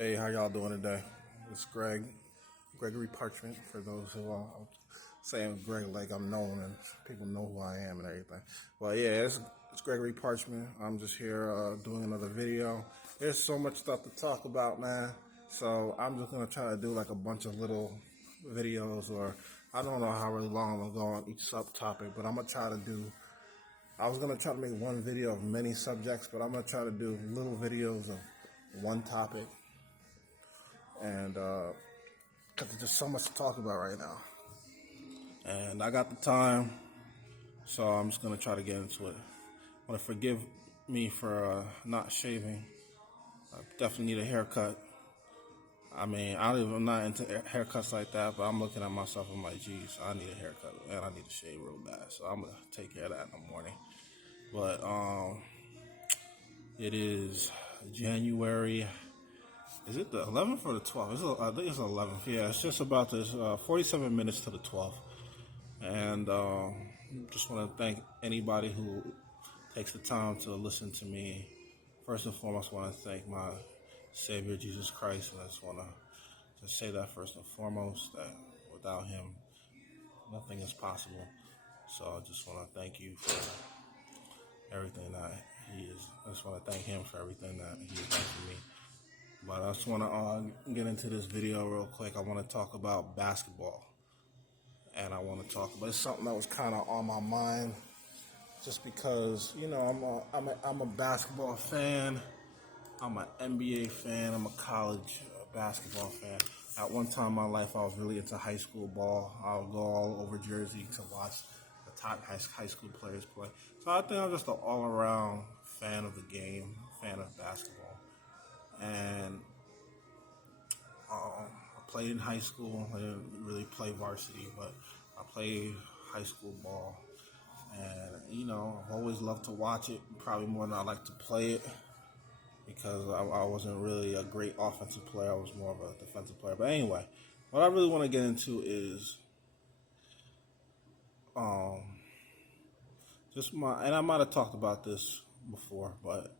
Hey, how y'all doing today? It's Gregory Parchment, for those who are saying Greg like I'm known and people know who I am and everything. Well, yeah, it's Gregory Parchment. I'm just here doing another video. There's so much stuff to talk about, man. So I'm just going to try to do like a bunch of little videos, or I don't know how really long I'm going to go on each subtopic, but I'm going to try to do I was going to try to make one video of many subjects, but I'm going to try to do little videos of one topic. And because there's just so much to talk about right now. And I got the time, so I'm just going to try to get into it. I want to forgive me for not shaving. I definitely need a haircut. I mean, I'm not into haircuts like that, but I'm looking at myself and I'm like, geez, I need a haircut and I need to shave real bad. So I'm going to take care of that in the morning. But it is January. Is it the 11th or the 12th? I think it's the 11th. Yeah, it's just about this 47 minutes to the 12th. And just want to thank anybody who takes the time to listen to me. First and foremost, I want to thank my Savior, Jesus Christ. And I just want to just say that first and foremost, that without Him, nothing is possible. So I just want to thank you for everything that He is. I just want to thank Him for everything that He has done for me. But I just want to get into this video real quick. I want to talk about basketball. And I want to talk about, it's something that was kind of on my mind just because, you know, I'm a basketball fan. I'm an NBA fan. I'm a college basketball fan. At one time in my life, I was really into high school ball. I would go all over Jersey to watch the top high school players play. So I think I'm just an all-around fan of the game, fan of basketball. And I played in high school. I didn't really play varsity, but I played high school ball. And, you know, I've always loved to watch it, probably more than I like to play it, because I wasn't really a great offensive player. I was more of a defensive player. But anyway, what I really want to get into is and I might have talked about this before, but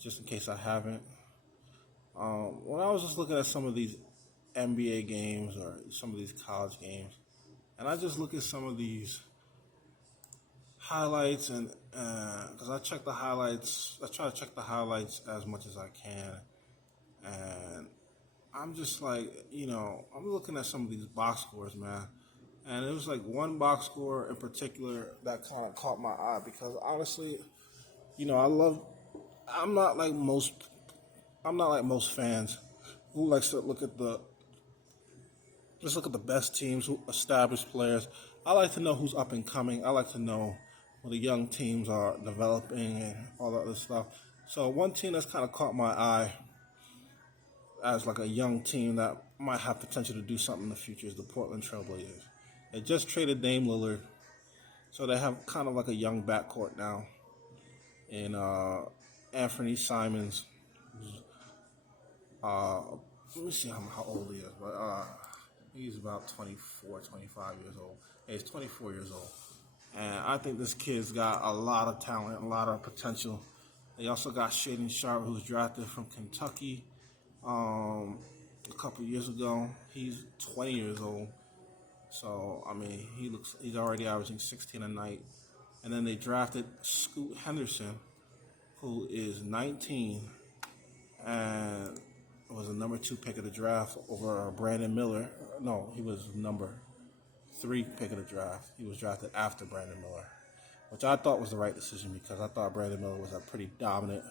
just in case I haven't, when I was just looking at some of these NBA games or some of these college games, and I just look at some of these highlights, and because I check the highlights, I try to check the highlights as much as I can, and I'm just like, you know, I'm looking at some of these box scores, man, and it was like one box score in particular that kind of caught my eye, because honestly, you know, I'm not like most fans who likes to look at the best teams, who established players. I like to know who's up and coming. I like to know what the young teams are developing and all that other stuff. So one team that's kind of caught my eye as like a young team that might have potential to do something in the future is the Portland Trailblazers. They just traded Dame Lillard, so they have kind of like a young backcourt now. And Anthony Simons, let me see how old he is, but he's about 24, 25 years old. He's 24 years old. And I think this kid's got a lot of talent, a lot of potential. They also got Shaedon Sharpe, who was drafted from Kentucky a couple years ago. He's 20 years old. So, I mean, he's already averaging 16 a night. And then they drafted Scoot Henderson, who is 19 and was a number 2 pick of the draft over Brandon Miller. No, he was number 3 pick of the draft. He was drafted after Brandon Miller, which I thought was the right decision, because I thought Brandon Miller was a pretty dominant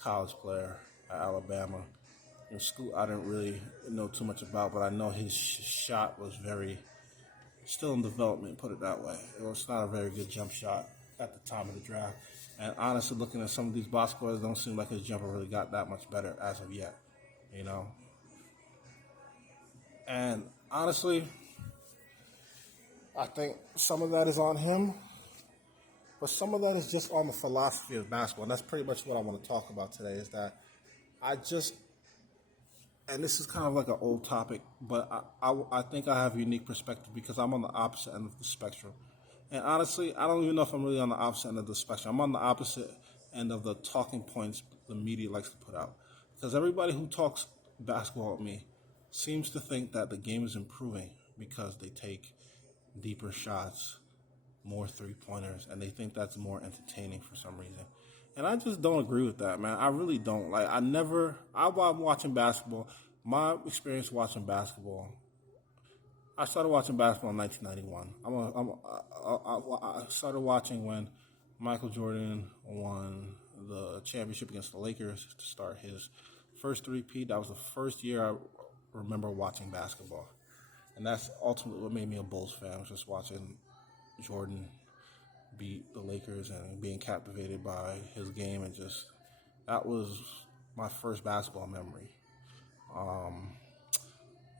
college player at Alabama. And Scoot, I didn't really know too much about, but I know his shot was still in development, put it that way. It was not a very good jump shot at the time of the draft. And honestly, looking at some of these box scores, it don't seem like his jumper really got that much better as of yet, you know. And honestly, I think some of that is on him, but some of that is just on the philosophy of basketball. And that's pretty much what I want to talk about today, is that and this is kind of like an old topic, but I think I have a unique perspective because I'm on the opposite end of the spectrum. And honestly, I don't even know if I'm really on the opposite end of the spectrum. I'm on the opposite end of the talking points the media likes to put out. Because everybody who talks basketball with me seems to think that the game is improving because they take deeper shots, more three-pointers, and they think that's more entertaining for some reason. And I just don't agree with that, man. I really don't. Like, while I'm watching basketball, my experience watching basketball, I started watching basketball in 1991. I started watching when Michael Jordan won the championship against the Lakers to start his first three-peat. That was the first year I remember watching basketball. And that's ultimately what made me a Bulls fan, was just watching Jordan beat the Lakers and being captivated by his game. And just, that was my first basketball memory.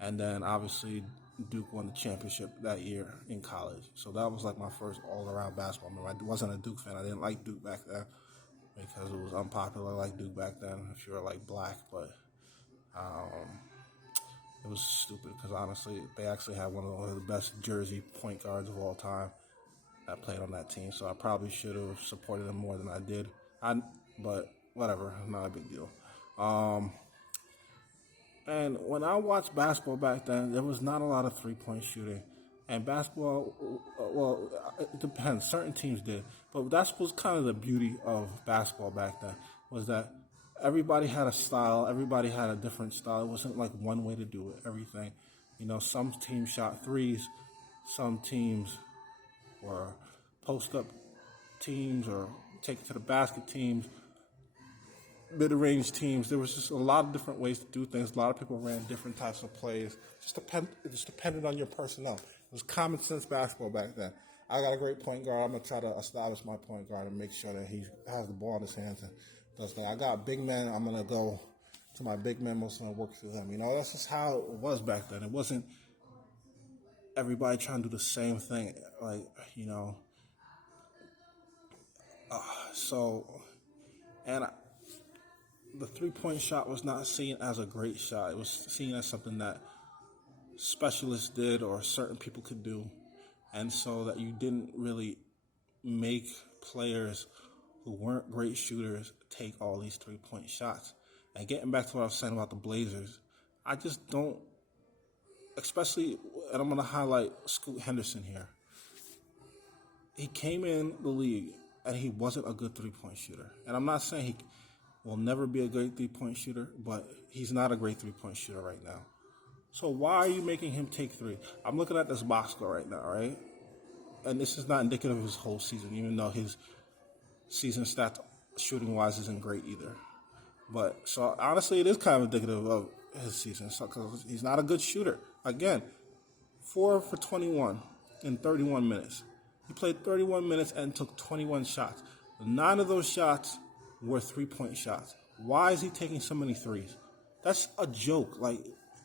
And then obviously Duke won the championship that year in college. So that was like my first all-around basketball memory. I wasn't a Duke fan. I didn't like Duke back then because it was unpopular like Duke back then if you were like black. But it was stupid because honestly, they actually had one of the best Jersey point guards of all time that played on that team. So I probably should have supported them more than I did. But whatever, not a big deal. And when I watched basketball back then, there was not a lot of three-point shooting. And basketball, well, it depends. Certain teams did. But that was kind of the beauty of basketball back then, was that everybody had a style. Everybody had a different style. It wasn't like one way to do it, everything. You know, some teams shot threes. Some teams were post-up teams or take it to the basket teams. Mid-range teams. There was just a lot of different ways to do things. A lot of people ran different types of plays. It just depended on your personnel. It was common sense basketball back then. I got a great point guard. I'm going to try to establish my point guard and make sure that he has the ball in his hands and does that. I got big men. I'm going to go to my big men. Most of them work through them. You know, that's just how it was back then. It wasn't everybody trying to do the same thing. Like, you know. The three-point shot was not seen as a great shot. It was seen as something that specialists did or certain people could do. And so that you didn't really make players who weren't great shooters take all these three-point shots. And getting back to what I was saying about the Blazers, I just don't, especially, and I'm going to highlight Scoot Henderson here. He came in the league and he wasn't a good three-point shooter. And I'm not saying he will never be a great three-point shooter, but he's not a great three-point shooter right now. So why are you making him take three? I'm looking at this box score right now, right? And this is not indicative of his whole season, even though his season stats shooting-wise isn't great either. But, so honestly, it is kind of indicative of his season, because he's not a good shooter. Again, 4 for 21 in 31 minutes. He played 31 minutes and took 21 shots. 9 of those shots were three-point shots. Why is he taking so many threes? That's a joke. Like,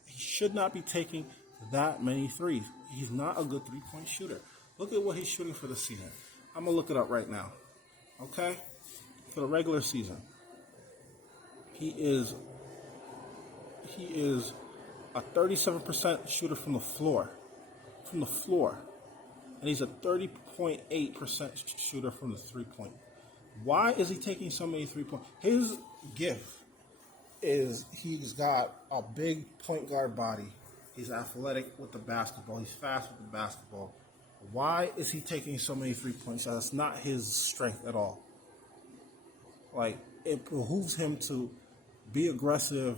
he should not be taking that many threes. He's not a good three-point shooter. Look at what he's shooting for the season. I'm going to look it up right now. Okay? For the regular season, he is a 37% shooter from the floor. From the floor. And he's a 30.8% shooter from the three-point. Why is he taking so many three-point? His gift is he's got a big point guard body. He's athletic with the basketball. He's fast with the basketball. Why is he taking so many three-point shots? That's not his strength at all. Like, it behooves him to be aggressive,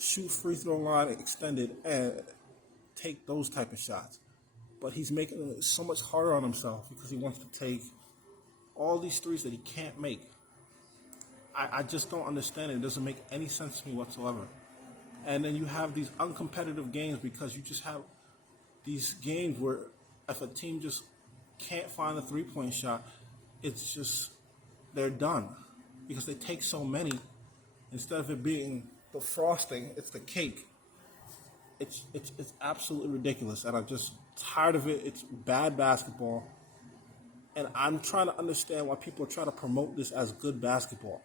shoot free throw line extended, and take those type of shots. But he's making it so much harder on himself because he wants to take all these threes that he can't make. I just don't understand it. It doesn't make any sense to me whatsoever. And then you have these uncompetitive games because you just have these games where if a team just can't find a three-point shot, it's just, they're done. Because they take so many, instead of it being the frosting, it's the cake. It's absolutely ridiculous. And I'm just tired of it. It's bad basketball. And I'm trying to understand why people are trying to promote this as good basketball.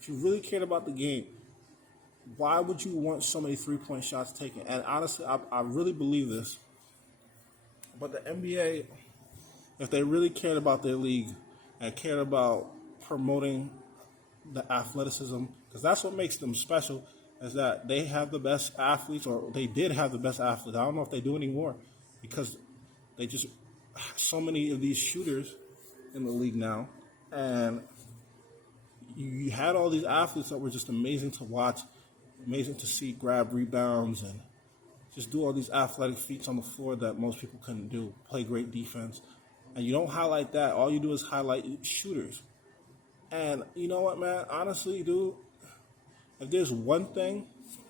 If you really cared about the game, why would you want so many three-point shots taken? And honestly, I really believe this. But the NBA, if they really cared about their league and cared about promoting the athleticism, because that's what makes them special, is that they have the best athletes, or they did have the best athletes. I don't know if they do anymore, because they just so many of these shooters in the league now, and you had all these athletes that were just amazing to watch, amazing to see grab rebounds and just do all these athletic feats on the floor that most people couldn't do, play great defense. And you don't highlight that. All you do is highlight shooters. And you know what, man? Honestly, dude, if there's one thing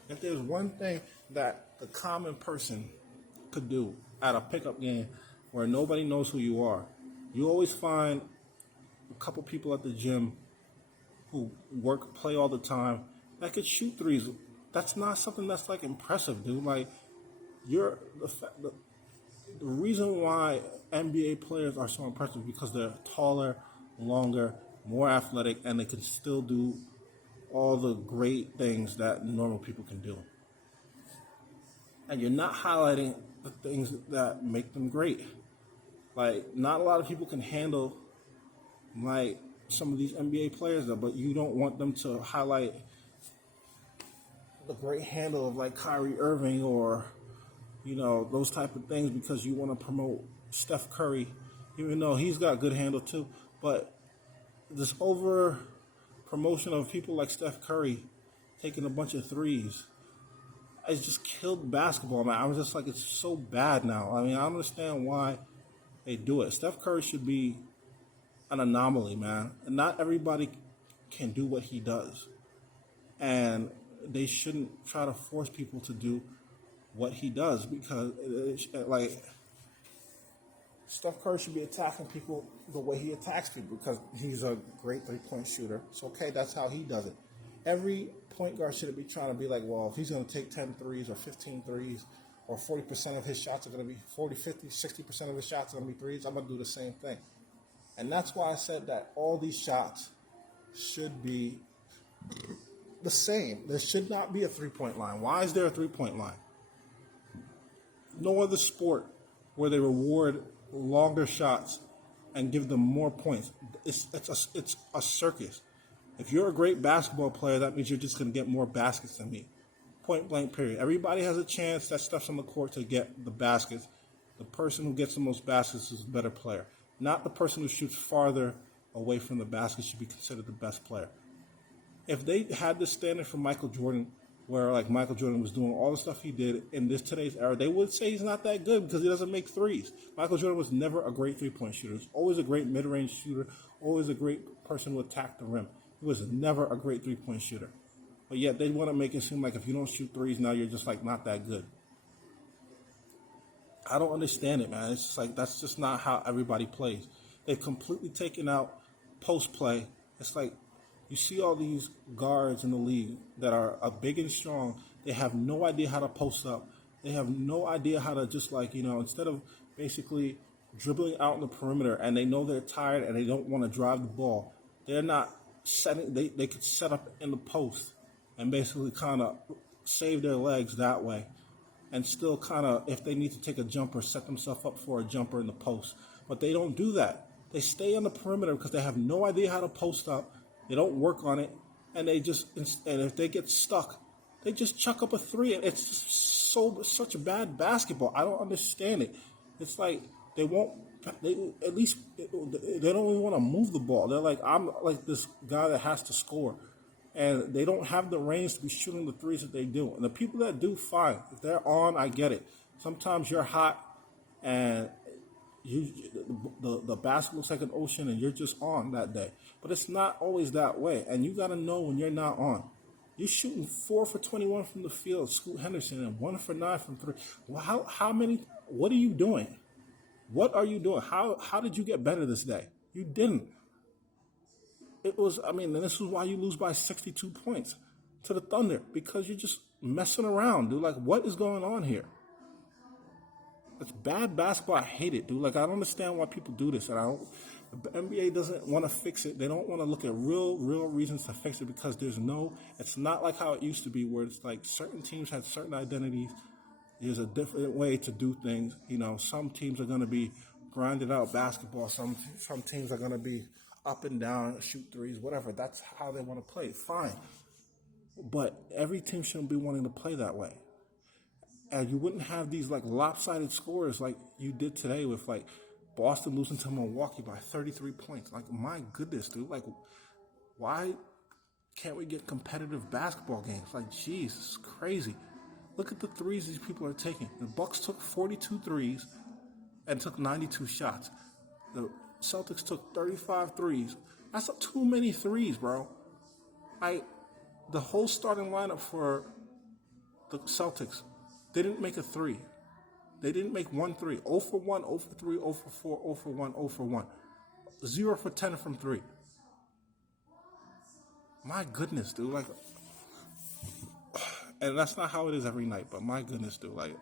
that the common person could do at a pickup game where nobody knows who you are, you always find a couple people at the gym who play all the time that could shoot threes. That's not something that's like impressive, dude. Like, you're the reason why NBA players are so impressive because they're taller, longer, more athletic, and they can still do all the great things that normal people can do. And you're not highlighting the things that make them great. Like, not a lot of people can handle, like, some of these NBA players, though, but you don't want them to highlight the great handle of, like, Kyrie Irving or, you know, those type of things, because you want to promote Steph Curry, even though he's got good handle too. But this over promotion of people like Steph Curry taking a bunch of threes, it's just killed basketball, man. I was just like, it's so bad now. I mean, I don't understand why they do it. Steph Curry should be an anomaly, man. And not everybody can do what he does. And they shouldn't try to force people to do what he does, because, like, Steph Curry should be attacking people the way he attacks people, because he's a great three-point shooter. So, okay, that's how he does it. Every point guard shouldn't be trying to be like, well, if he's going to take 10 threes or 15 threes, or 40% of his shots are going to be 40, 50, 60% of his shots are going to be threes, I'm going to do the same thing. And that's why I said that all these shots should be the same. There should not be a three-point line. Why is there a three-point line? No other sport where they reward longer shots and give them more points. It's a circus. If you're a great basketball player, that means you're just going to get more baskets than me. Point blank, period. Everybody has a chance that steps on the court to get the baskets. The person who gets the most baskets is a better player. Not the person who shoots farther away from the basket should be considered the best player. If they had this standard for Michael Jordan, where like Michael Jordan was doing all the stuff he did in today's era, they would say he's not that good because he doesn't make threes. Michael Jordan was never a great three-point shooter. He was always a great mid-range shooter, always a great person who attacked the rim. He was never a great three-point shooter. But yet they want to make it seem like if you don't shoot threes now, you're just like not that good. I don't understand it, man. It's just like, that's just not how everybody plays. They've completely taken out post play. It's like, you see all these guards in the league that are big and strong. They have no idea how to post up. They have no idea how to just, like, you know, instead of basically dribbling out in the perimeter and they know they're tired and they don't want to drive the ball, they're not setting, they could set up in the post and basically kind of save their legs that way, and still kind of, if they need to take a jumper, set themselves up for a jumper in the post. But they don't do that. They stay on the perimeter because they have no idea how to post up. They don't work on it, and they just, and if they get stuck, they just chuck up a three. And it's just such a bad basketball. I don't understand it. It's like they don't even want to move the ball. They're like, I'm like this guy that has to score. And they don't have the range to be shooting the threes that they do. And the people that do, fine. If they're on, I get it. Sometimes you're hot and the basket looks like an ocean and you're just on that day. But it's not always that way. And you got to know when you're not on. You're shooting 4 for 21 from the field, Scoot Henderson, and 1 for 9 from 3. Well, how many? What are you doing? What are you doing? How did you get better this day? You didn't. It was, I mean, and this is why you lose by 62 points to the Thunder, because you're just messing around, dude. Like, what is going on here? It's bad basketball. I hate it, dude. Like, I don't understand why people do this. And the NBA doesn't want to fix it. They don't want to look at real reasons to fix it, because it's not like how it used to be, where it's like certain teams had certain identities. There's a different way to do things. You know, some teams are going to be grinded out basketball. Some teams are going to be up and down, shoot threes, whatever. That's how they want to play. Fine. But every team shouldn't be wanting to play that way. And you wouldn't have these like lopsided scores like you did today with like Boston losing to Milwaukee by 33 points. Like, my goodness, dude. Like, why can't we get competitive basketball games? Like, jeez, it's crazy. Look at the threes these people are taking. The Bucks took 42 threes and took 92 shots. The Celtics took 35 threes. That's too many threes, bro. The whole starting lineup for the Celtics didn't make a three. They didn't make 1 3. 0 for 1, 0 for 3, 0 for 4, 0 for 1, 0 for 1. 0 for 10 from 3. My goodness, dude. Like, and that's not how it is every night, but my goodness, dude. Like,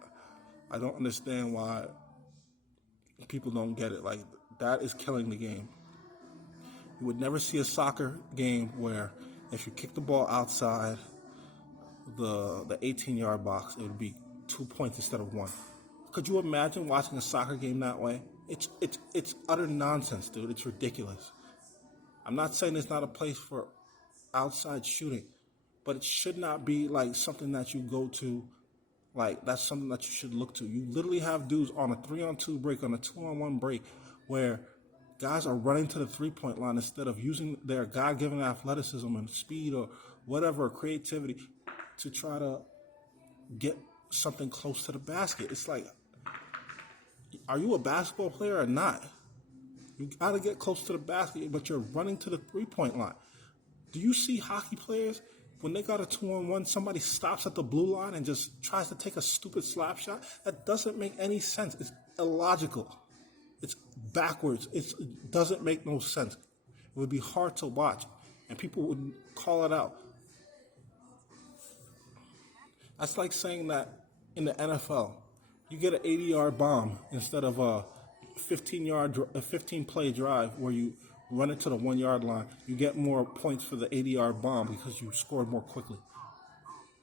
I don't understand why people don't get it. Like, that is killing the game. You would never see a soccer game where if you kick the ball outside the 18-yard box, it would be 2 points instead of 1. Could you imagine watching a soccer game that way? It's utter nonsense, dude. It's ridiculous. I'm not saying there's not a place for outside shooting, but it should not be like something that you go to, like that's something that you should look to. You literally have dudes on a 3-on-2 break, on a 2-on-1 break, where guys are running to the three-point line instead of using their God-given athleticism and speed or whatever, creativity, to try to get something close to the basket. It's like, are you a basketball player or not? You got to get close to the basket, but you're running to the three-point line. Do you see hockey players, when they got a 2-on-1, somebody stops at the blue line and just tries to take a stupid slap shot? That doesn't make any sense. It's illogical. It's backwards. It doesn't make no sense. It would be hard to watch, and people would call it out. That's like saying that in the NFL, you get an 80-yard bomb instead of a 15-play drive where you run it to the 1-yard line. You get more points for the 80-yard bomb because you scored more quickly.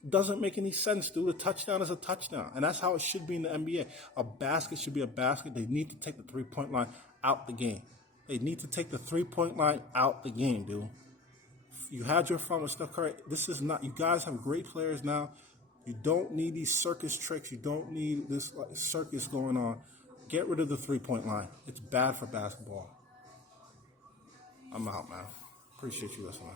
It doesn't make any sense, dude. A touchdown is a touchdown, and that's how it should be in the NBA. A basket should be a basket. They need to take the three-point line out the game. They need to take the three-point line out the game, dude. You had your fun with Steph Curry. This is not. You guys have great players now. You don't need these circus tricks. You don't need this circus going on. Get rid of the three-point line. It's bad for basketball. I'm out, man. Appreciate you listening.